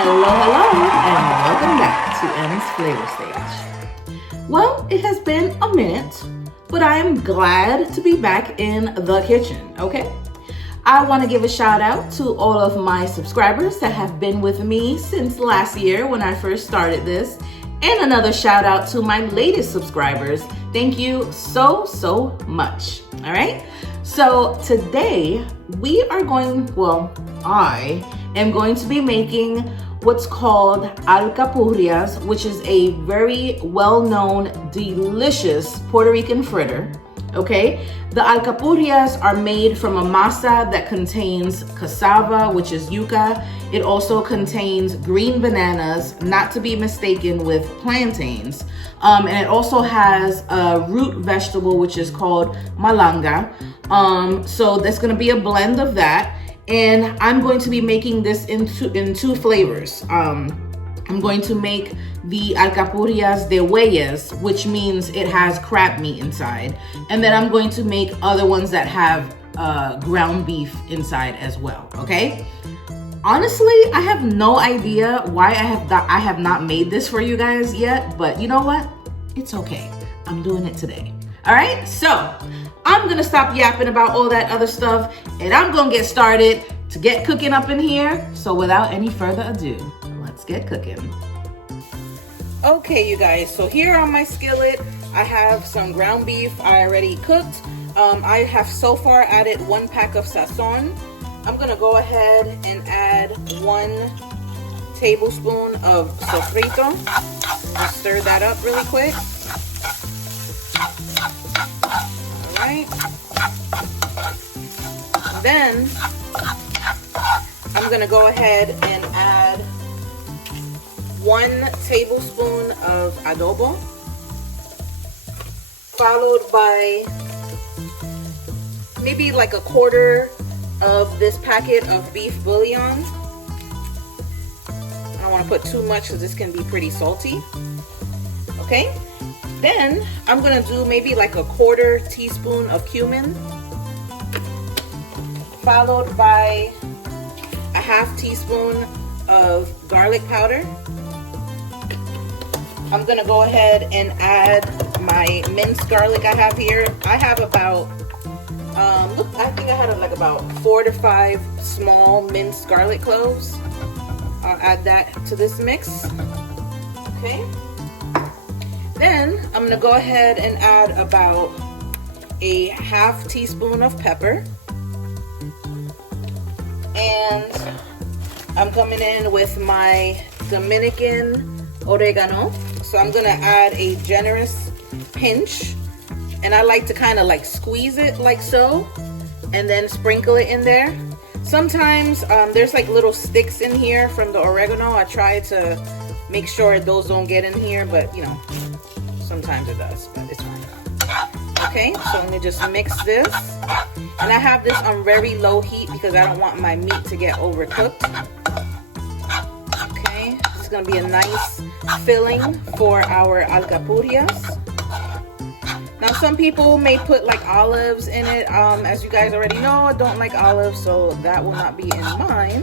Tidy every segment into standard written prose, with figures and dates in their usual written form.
Hello, and welcome back to M's Flavor Stage. Well, it has been a minute, but I am glad to be back in the kitchen, okay? I want to give a shout out to all of my subscribers that have been with me since last year when I first started this, and another shout out to my latest subscribers. Thank you so much, all right? So today I am going to be making what's called Alcapurrias, which is a very well-known, delicious Puerto Rican fritter, okay? The Alcapurrias are made from a masa that contains cassava, which is yuca. It also contains green bananas, not to be mistaken with plantains. And it also has a root vegetable, which is called malanga. So there's gonna be a blend of that. And I'm going to be making this in two flavors. I'm going to make the Alcapurrias de huellas, which means it has crab meat inside. And then I'm going to make other ones that have ground beef inside as well, okay? Honestly, I have no idea why I have not made this for you guys yet, but you know what? It's okay. I'm doing it today. All right, so I'm gonna stop yapping about all that other stuff and I'm gonna get started to get cooking up in here. So without any further ado, let's get cooking. Okay, you guys, so here on my skillet, I have some ground beef I already cooked. I have so far added 1 pack of sazon. I'm gonna go ahead and add 1 tablespoon of sofrito. Just stir that up really quick. Alright. Then I'm gonna go ahead and add 1 tablespoon of adobo, followed by maybe like a quarter of this packet of beef bouillon. I don't want to put too much because this can be pretty salty. Okay, then I'm gonna do maybe like a quarter teaspoon of cumin, followed by a half teaspoon of garlic powder. I'm gonna go ahead and add my minced garlic I have here. I have about, I think I had like about 4 to 5 small minced garlic cloves. I'll add that to this mix. Okay. Then I'm gonna go ahead and add about a half teaspoon of pepper. And I'm coming in with my Dominican oregano. So I'm gonna add a generous pinch. And I like to kind of like squeeze it like so, and then sprinkle it in there. Sometimes there's like little sticks in here from the oregano. I try to make sure those don't get in here, but you know, sometimes it does, but it's fine. Okay, so let me just mix this. And I have this on very low heat because I don't want my meat to get overcooked. Okay, this is gonna be a nice filling for our alcapurrias. Now some people may put like olives in it. As you guys already know, I don't like olives, so that will not be in mine.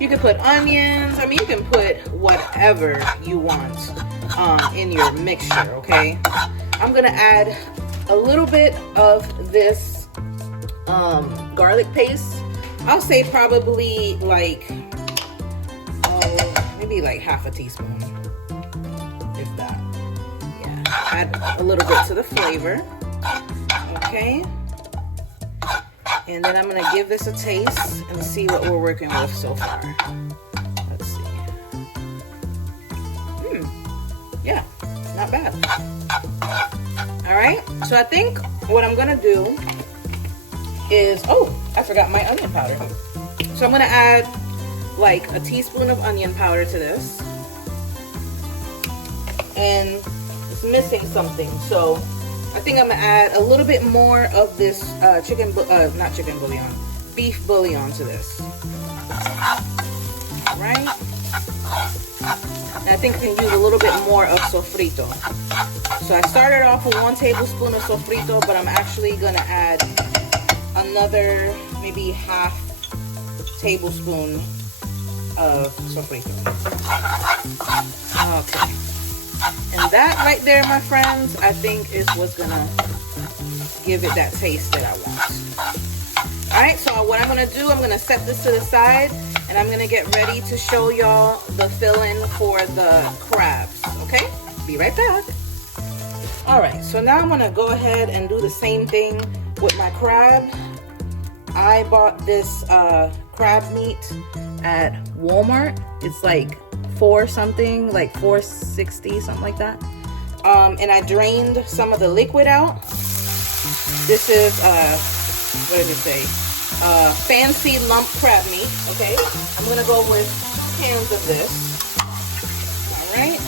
You can put onions. I mean, you can put whatever you want in your mixture, okay? I'm gonna add a little bit of this garlic paste. I'll say probably like, maybe like half a teaspoon, if that. Add a little bit to the flavor. Okay, and then I'm gonna give this a taste and see what we're working with so far. Let's see. Yeah, not bad. All right, so I think what I'm gonna do is, I forgot my onion powder. So I'm gonna add like a teaspoon of onion powder to this, and missing something, so I think I'm gonna add a little bit more of this beef bouillon to this. Right? And I think I can use a little bit more of sofrito. So I started off with 1 tablespoon of sofrito, but I'm actually gonna add another maybe half tablespoon of sofrito. Okay. And that right there, my friends, I think is what's gonna give it that taste that I want. All right, so what I'm gonna do, I'm gonna set this to the side and I'm gonna get ready to show y'all the filling for the crabs, okay? Be right back. All right, so now I'm gonna go ahead and do the same thing with my crab. I bought this crab meat at Walmart. It's like $4 something, like $4.60, something like that. And I drained some of the liquid out. This is what does it say? Fancy lump crab meat. Okay, I'm gonna go with cans of this. All right.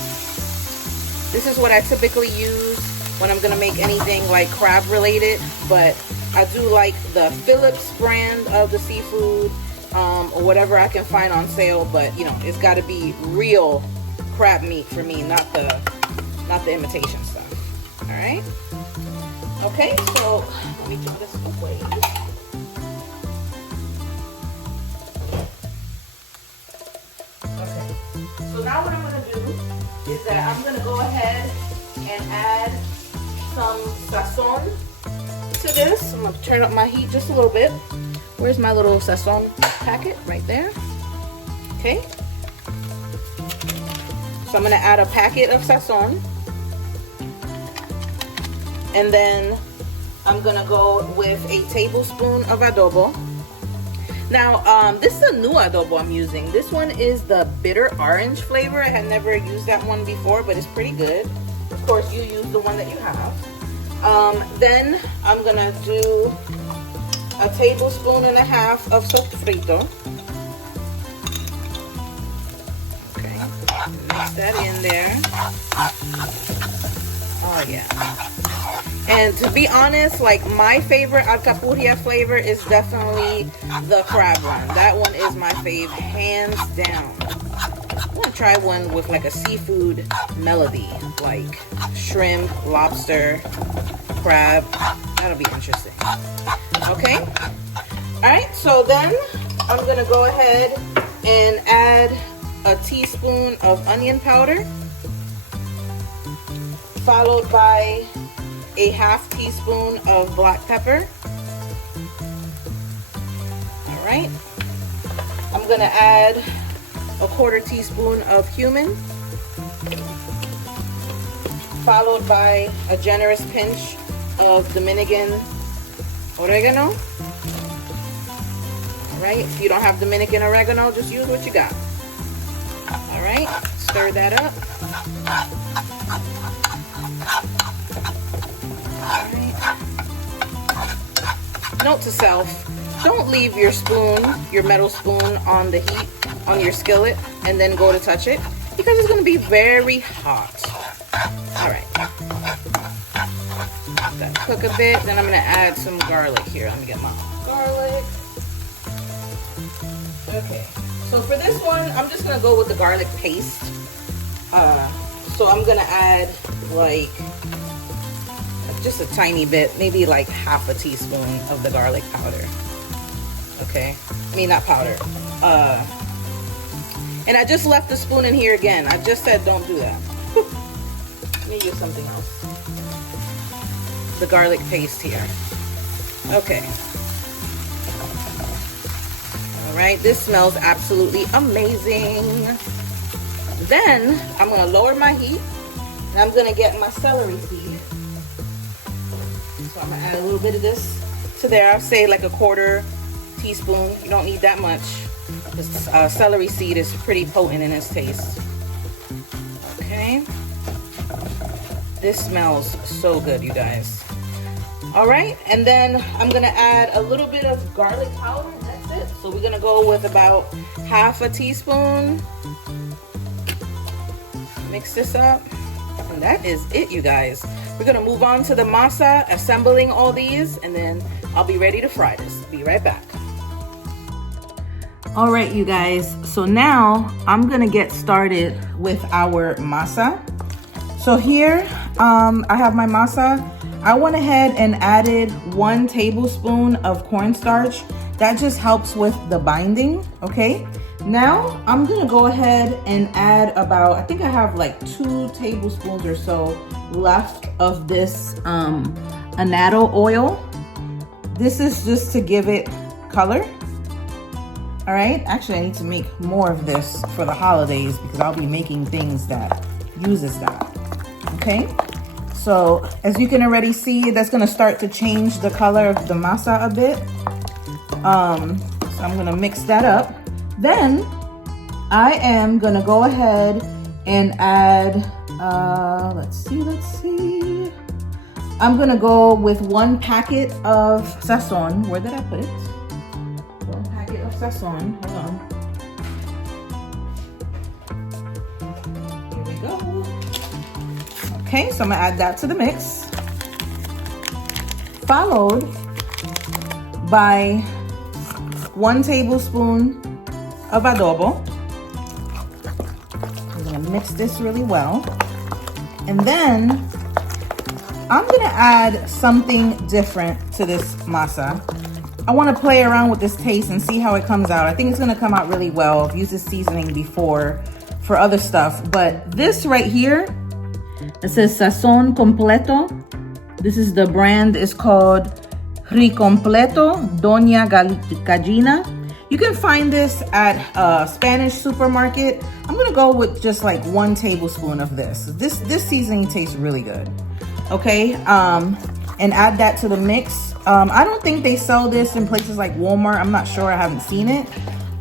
This is what I typically use when I'm gonna make anything like crab related, but I do like the Phillips brand of the seafood, or whatever I can find on sale, but you know, it's gotta be real crab meat for me, not the imitation stuff. All right. Okay, so let me throw this away. Okay, so now what I'm gonna do is that I'm gonna go ahead and add some sazon to this. I'm gonna turn up my heat just a little bit. Where's my little sazon packet? Right there. Okay. So I'm gonna add a packet of sazon. And then I'm gonna go with a tablespoon of adobo. Now, this is a new adobo I'm using. This one is the bitter orange flavor. I had never used that one before, but it's pretty good. Of course, you use the one that you have. Then I'm gonna do a tablespoon and a half of sofrito. Okay, mix that in there. Oh yeah. And to be honest, like my favorite alcapurria flavor is definitely the crab one. That one is my fave, hands down. I want to try one with like a seafood melody, like shrimp, lobster, crab. That'll be interesting. Okay. All right. So then I'm gonna go ahead and add a teaspoon of onion powder, followed by a half teaspoon of black pepper. All right. I'm gonna add a quarter teaspoon of cumin, followed by a generous pinch of Dominican oregano. All right. If you don't have Dominican oregano, just use what you got. All right. Stir that up. Note to self, don't leave your spoon, your metal spoon on the heat, on your skillet, and then go to touch it, because it's going to be very hot. All right. Let that cook a bit. Then I'm going to add some garlic here. Let me get my garlic. Okay. So for this one, I'm just going to go with the garlic paste. So I'm going to add like just a tiny bit, maybe like half a teaspoon of the garlic powder. Okay, I mean not powder. And I just left the spoon in here again. I just said don't do that. Let me use something else. The garlic paste here. Okay. All right, this smells absolutely amazing. Then I'm gonna lower my heat and I'm gonna get my celery seed. So I'm gonna add a little bit of this to there. I'll say like a quarter teaspoon. You don't need that much. This celery seed is pretty potent in its taste. Okay. This smells so good, you guys. All right, and then I'm gonna add a little bit of garlic powder. That's it. So we're gonna go with about half a teaspoon. Mix this up. And that is it, you guys. We're gonna move on to the masa, assembling all these, and then I'll be ready to fry this. Be right back. All right, you guys. So now I'm gonna get started with our masa. So here, I have my masa. I went ahead and added 1 tablespoon of cornstarch. That just helps with the binding, okay? Now I'm gonna go ahead and add about, I think I have like 2 tablespoons or so left of this annatto oil. This is just to give it color. All right, actually I need to make more of this for the holidays because I'll be making things that uses that. Okay, so as you can already see, that's gonna start to change the color of the masa a bit. So I'm gonna mix that up. Then I am gonna go ahead and add, let's see. I'm gonna go with 1 packet of sazon. Where did I put it? 1 packet of sazon, hold on. Here we go. Okay, so I'm gonna add that to the mix. Followed by 1 tablespoon of adobo. I'm gonna mix this really well. And then I'm gonna add something different to this masa. I wanna play around with this taste and see how it comes out. I think it's gonna come out really well. I've used this seasoning before for other stuff, but this right here, it says Sazon Completo. This is the brand, is called Ricompleto Doña Gallina. You can find this at a Spanish supermarket. I'm gonna go with just like 1 tablespoon of this. This seasoning tastes really good. Okay, and add that to the mix. I don't think they sell this in places like Walmart. I'm not sure, I haven't seen it.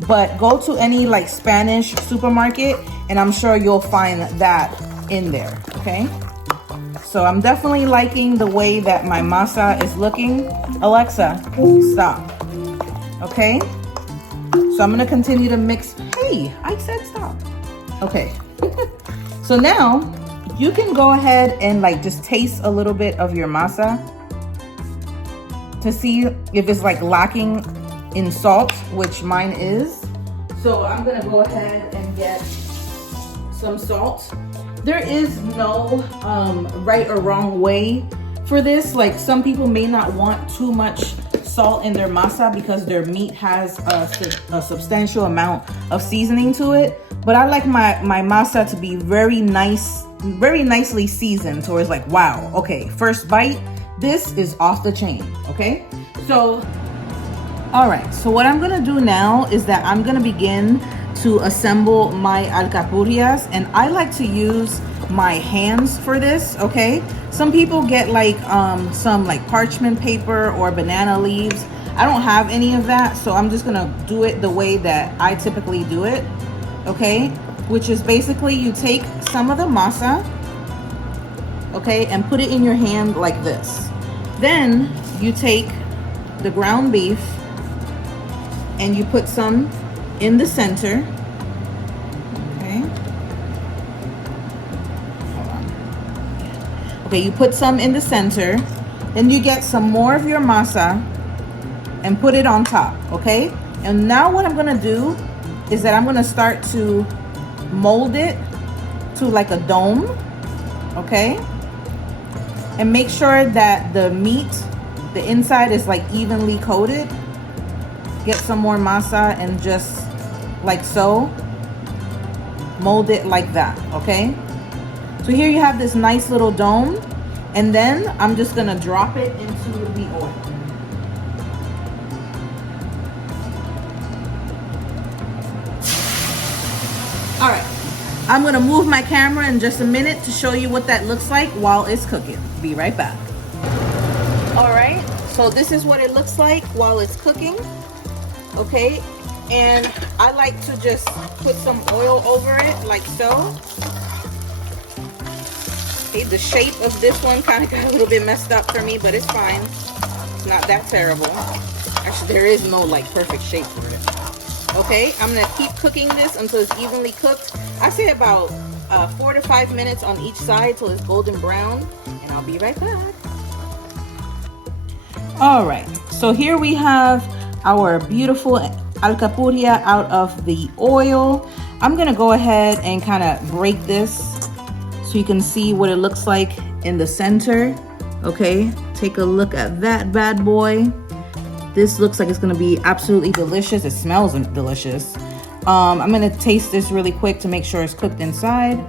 But go to any like Spanish supermarket and I'm sure you'll find that in there, okay? So I'm definitely liking the way that my masa is looking. Alexa, stop. Okay, so I'm gonna continue to mix. Hey, I said stop. Okay, so now you can go ahead and like just taste a little bit of your masa to see if it's like lacking in salt, which mine is. So I'm gonna go ahead and get some salt. There is no right or wrong way for this. Like some people may not want too much salt in their masa because their meat has a substantial amount of seasoning to it. But I like my masa to be very nicely seasoned. So it's like, wow, okay, first bite, this is off the chain, okay? So, all right, so what I'm gonna do now is that I'm gonna begin to assemble my alcapurrias, and I like to use my hands for this, okay? Some people get like some like parchment paper or banana leaves. I don't have any of that, so I'm just gonna do it the way that I typically do it, okay? Which is basically you take some of the masa, okay, and put it in your hand like this. Then you take the ground beef and you put some in the center, okay? Hold on. Okay, you put some in the center, then you get some more of your masa and put it on top, okay? And now what I'm gonna do is that I'm gonna start to mold it to like a dome, okay? And make sure that the meat, the inside is like evenly coated. Get some more masa and just like so, mold it like that, okay? So here you have this nice little dome, and then I'm just gonna drop it into the oil. All right, I'm gonna move my camera in just a minute to show you what that looks like while it's cooking. Be right back. All right, so this is what it looks like while it's cooking, okay? And I like to just put some oil over it like so. Okay, the shape of this one kind of got a little bit messed up for me, but it's fine. It's not that terrible. Actually, there is no like perfect shape for it. Okay, I'm gonna keep cooking this until it's evenly cooked. I say about 4 to 5 minutes on each side till it's golden brown, and I'll be right back. All right, so here we have our beautiful alcapurria out of the oil. I'm gonna go ahead and kind of break this so you can see what it looks like in the center. Okay, take a look at that bad boy. This looks like it's gonna be absolutely delicious. It smells delicious. I'm gonna taste this really quick to make sure it's cooked inside.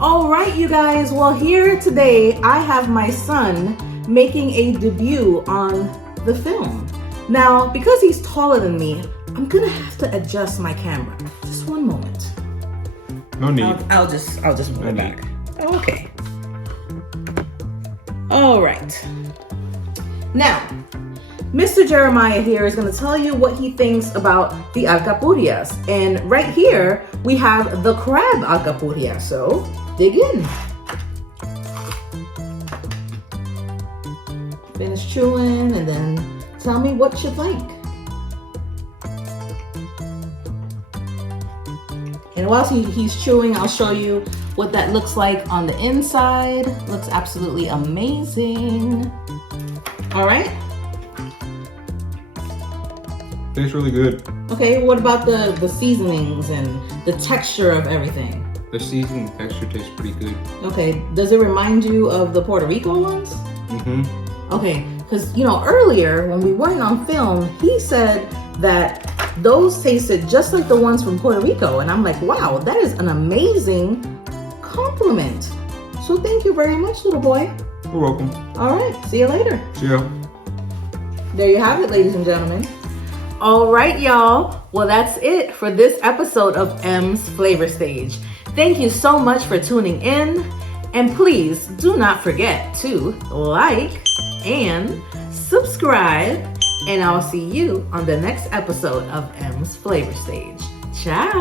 All right, you guys. Well, here today I have my son making a debut on the film. Now, because he's taller than me, I'm gonna have to adjust my camera. Just one moment. No need. I'll just move it back. Okay. All right. Now, Mr. Jeremiah here is going to tell you what he thinks about the Alcapurrias. And right here, we have the crab Alcapurria. So, dig in. Finish chewing and then tell me what you think. And whilst he's chewing, I'll show you what that looks like on the inside. Looks absolutely amazing. All right. Tastes really good. Okay, what about the seasonings and the texture of everything? The seasoning texture tastes pretty good. Okay, does it remind you of the Puerto Rico ones? Okay, because earlier when we weren't on film, he said that those tasted just like the ones from Puerto Rico. And I'm like, wow, that is an amazing compliment. So thank you very much, little boy. You're welcome. All right, see you later. See ya. There you have it, ladies and gentlemen. All right, y'all. Well, that's it for this episode of M's Flavor Stage. Thank you so much for tuning in. And please do not forget to like and subscribe. And I'll see you on the next episode of M's Flavor Stage. Ciao.